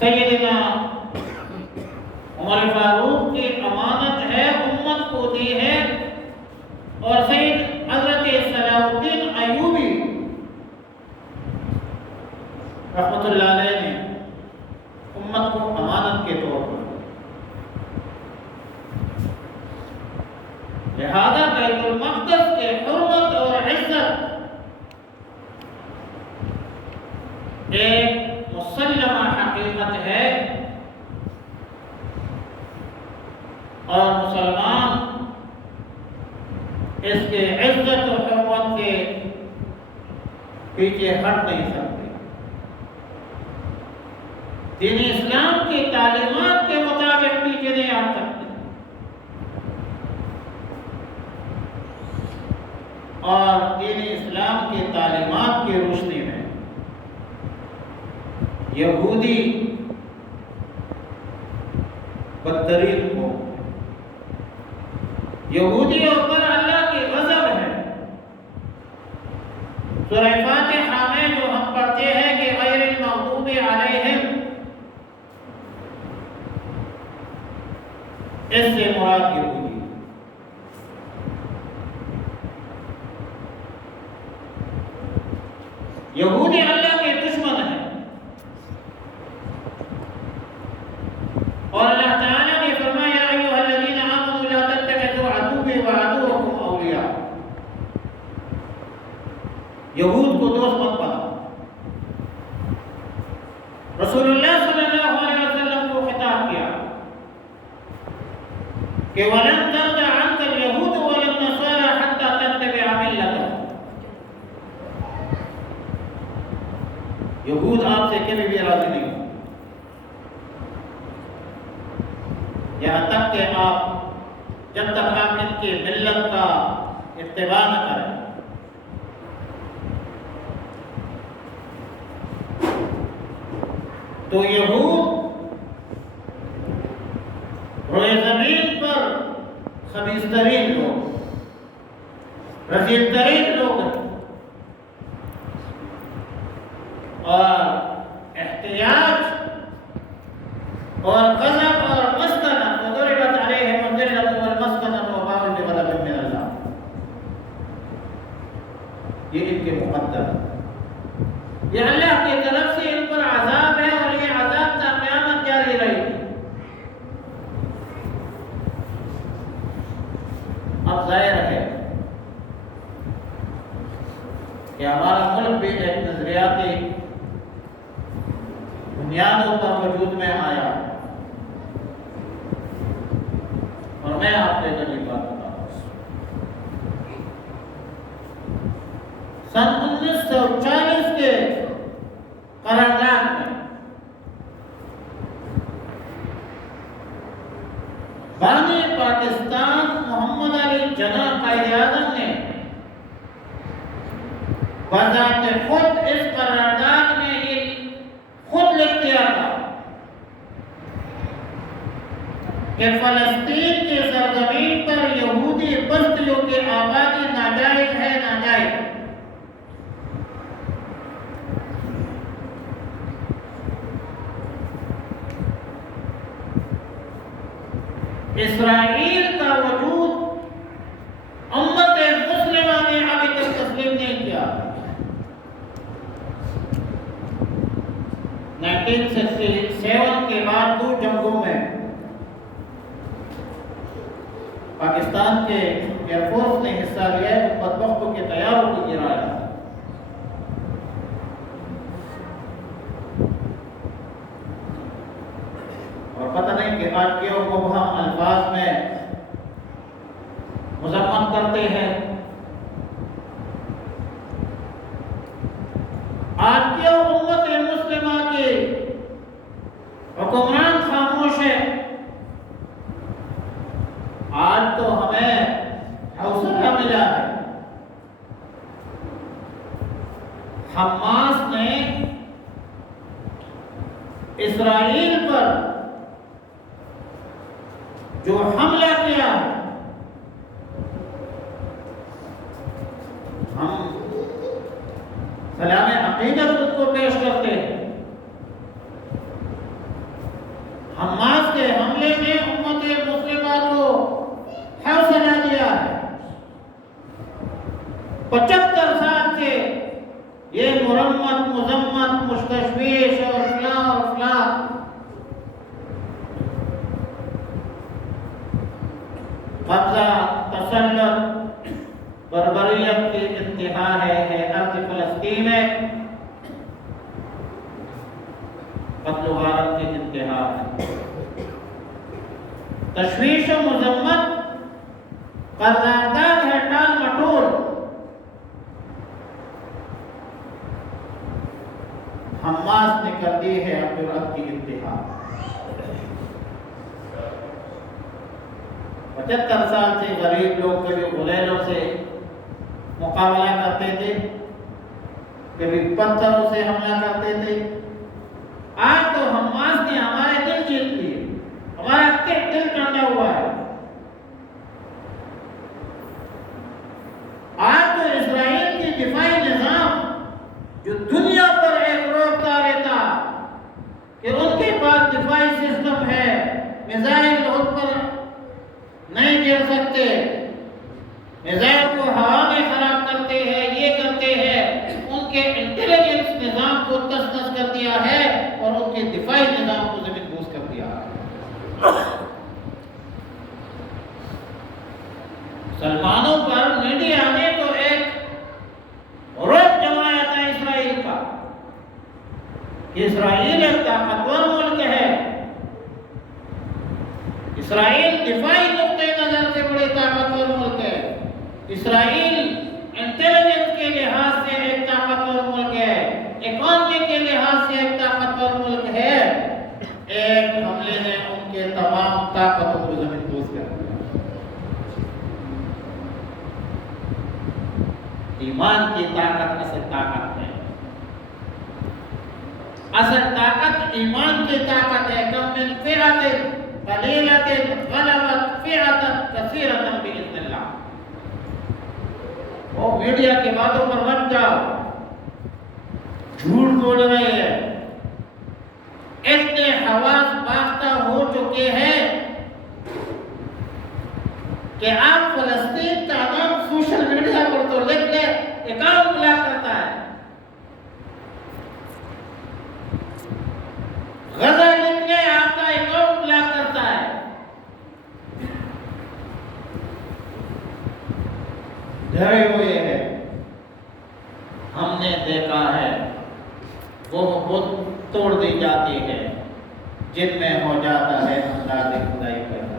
سیدنا عمر فاروق کی امانت ہے، امت کو دی ہے، اور سید حضرت صلاح الدین ایوبی رحمۃ اللہ علیہ نے امت کو امانت کے طور پر، لہذا بیت المقدس کے حرمت اور عزت ایک مسلمہ حقیقت ہے، اور مسلمان اس کے عزت و حرمت کے پیچھے ہٹ نہیں سکتے۔ دین اسلام کی تعلیمات کے مطابق پیچھے نہیں ہٹ سکتے، اور دین اسلام کی تعلیمات کی روشنی میں یہودی بدترین کو، یہودیوں پر اللہ کی غضب ہے۔ سورہ فاتحہ میں جو ہم پڑھتے ہیں کہ غیر المغضوب علیہم، اس سے مراد یہودی، یہودی اللہ کے دشمن ہیں، اور اللہ تعالیٰ نے فرمایا ایھا الذین آمنوا لا تتخذوا عدوی وعدوکم اولیاء، یہود کو دوست مت بناؤ۔ رسول اللہ صلی اللہ علیہ وسلم کو خطاب کیا کہ وَلَن تَرْضَ عَنْكَ الْيَهُودُ وَلَا النَّصَارَىٰ حَتَّىٰ تَتَّبِعَ مِلَّتَهُمْ، یہود آپ سے کبھی بھی راضی نہیں ہوں یہاں تک کہ آپ، جب تک آپ ان کی ملت کا اتباع نہ کریں۔ تو یہود روئے زمین پر خبیث ترین لوگ، رذیل ترین لوگ ہیں، اور احتیاج اور غضب اور مسکنت، وضربت علیہم الذلۃ والمسکنۃ وباءوا بغضب من اللہ، یہ ان کے مقدر ہے، یہ اللہ کی طرف سے ان پر عذاب ہے، اور یہ عذاب تا قیامت جاری رہے گی۔ اب ظاہر ہے کہ ہمارا ملک بھی ایک نظریاتی بنیادوں پر وجود میں آیا، اور میں آپ سے ایک بات بتاؤں۔ سن 1940 کے قرارداد میں بانی پاکستان محمد علی جناح قائد اعظم نے بذات خود اس قرارداد میں یہ خود لکھ دیا تھا کہ فلسطین کی سرزمین پر یہودی بستیوں کی آبادی ناجائز ہے، ناجائز۔ اسرائیل کا وجود امت مسلمہ نے ابھی تک تسلیم نہیں کیا۔ 1967 کے بعد 2 جنگوں میں پاکستان کے ایئر فورس نے حصہ لیا ہے، بدبختوں کے طیاروں کو گرایا، اور پتہ نہیں کہ آج کے اور مبہم الفاظ میں مذمت کرتے ہیں۔ آج کی امت مسلمہ کے حکمران خاموش ہے۔ آج تو ہمیں حوصلہ ملا ہے، حماس نے اسرائیل پر جو حملہ کیا، ہم سلام عقیدت کو پیش کرتے ہیں، حماس کے حملے نے امت مسلمہ کو حوصلہ دیا ہے۔ 75 سال سے یہ مرمت مذمت مستشویش اور فلاں قبضہ تسلط بربریت کی انتہا ہے ارض فلسطین ہے، قتل و غارت کی انتہا ہے۔ تشویش و مذمت قرارداد ہے ٹال مٹول، حماس نے کر دی ہے عبدالرب کی انتہا۔ 75 سال سے غریب لوگ کبھی غلیلوں سے مقابلہ کرتے تھے، کبھی پتھروں سے حملہ کرتے تھے، آج تو حماس نے ہمارے دل جیت لیے، ہمارا دل ٹھنڈا ہوا ہے۔ آج تو اسرائیل کی دفاعی نظام جو دنیا پر ایک روکتا رہتا کہ ان کے پاس دفاعی سسٹم ہے، میزائل ان پر نہیں گر سکتے، میزائل کو ہوا میں خراب کرتے ہیں، یہ کرتے ہیں، ان کے انٹیلیجنس نظام کو تس نس کر دیا ہے اور ان کے دفاعی نظام کو زمین بوس کر دیا ہے۔ مسلمانوں پر میڈیا نے تو ایک روپ جمایا تھا اسرائیل کا، اسرائیل ایک طاقتور ملک ہے، اسرائیل دفاعی نقطۂ نظر سے بڑے طاقتور ملک ہے، اسرائیل انٹیلیجنس کے لحاظ سے ایک طاقتور ملک ہے، اکانومی کے لحاظ سے ایک طاقتور ملک ہے۔ ایک حملے نے ان کے تمام طاقتوں کو زمین بوس کر دیا۔ ایمان کی طاقت اصل طاقت ہے، اصل طاقت ایمان کی طاقت ہے۔ کم من فئۃ قلیلۃ غلبت فئۃ کثیرۃ بإذن اللہ۔ وہ میڈیا کی باتوں پر مت جاؤ، جھوٹ بول رہے ہیں، اتنے حواس باختہ ہو چکے ہیں کہ آپ فلسطین کا نام سوشل میڈیا پر تو لکھ لیں، اکاؤنٹ بلاک کرتا ہے، غزہ لکھ لیں آپ کا اکاؤنٹ بلاک کرتا ہے۔ ڈرے ہوئے ہیں، ہم نے دیکھا ہے وہ بت توڑ دی جاتی ہے جن میں ہو جاتا ہے انداز خدائی پیدا۔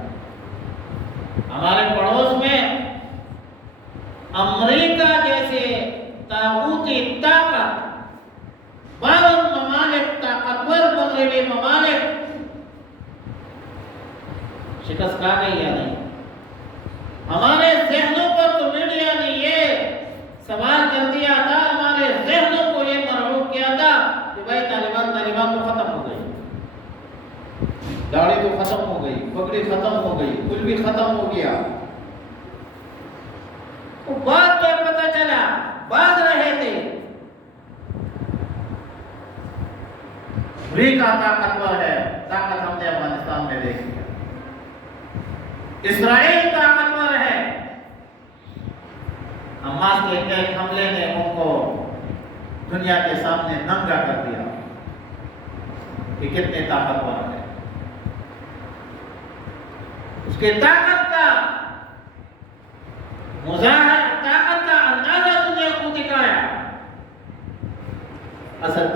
ہمارے پڑوس میں امریکہ جیسے طاغوتی طاقت، 52 ممالک طاقتور مغربی ممالک شکست کھا گئی یا نہیں؟ ہمارے ذہنوں پر تو میڈیا نے یہ سوال کر دیا تھا، ہمارے ذہنوں کو یہ مرعوب کیا تھا کہ بھائی طالبان تو ختم ہو گئی، داڑھی تو ختم ہو گئی، پگڑی ختم ہو گئی، کچھ بھی ختم ہو گیا۔ وہ بعد میں پتہ چلا، بھاگ رہے تھے۔ امریکہ طاقتور ہے، طاقت ہم نے افغانستان میں دیکھی ہے۔ اسرائیل طاقتور ہے، حماس کے ایک حملے نے ان کو دنیا کے سامنے ننگا کر دیا کہ کتنے طاقتور ہے۔ اس کے طاقت کا مظاہرہ، طاقت کا اندازہ دنیا کو دکھایا۔ اصل